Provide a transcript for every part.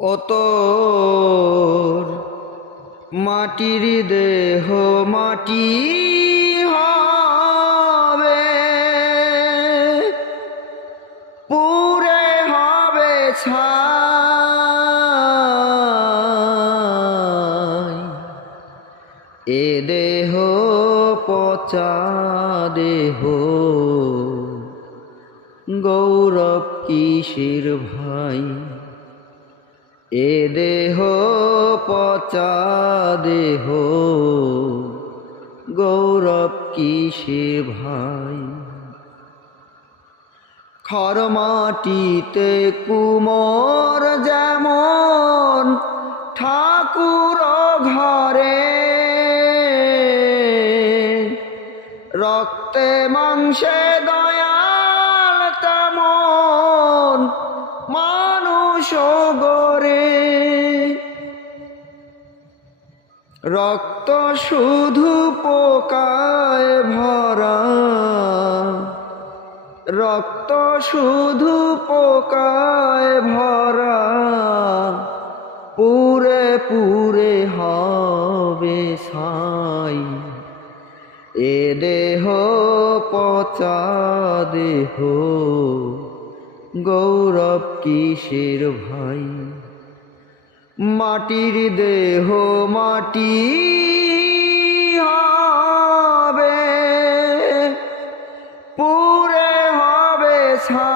ও তোর মাটির দেহ মাটি হবে, পুরে হবে ছাই। এ দেহ পচা দেহ, গৌরব কিসের ভাই? এ দেহ পচা দেহ, গৌরব কিসের ভাই? খর মাটিতে কুমোর যেমন ঠাকুর ঘরে, রক্তে মাংসে দয়াল তেমন মানুষ গরে। রক্ত শুধু পোকায় ভরা, রক্ত শুধু পোকায় ভরা, পুরে পুরে হবে ছাই। এ দেহ পচা দেহ, গৌরব কিসের ভাই? মাটির দেহ মাটি হবে, পুরে হবে ছাই।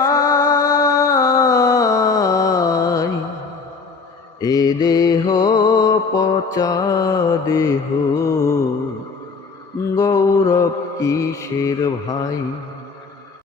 এ দেহ পচা দেহ, গৌরব কিসের ভাই?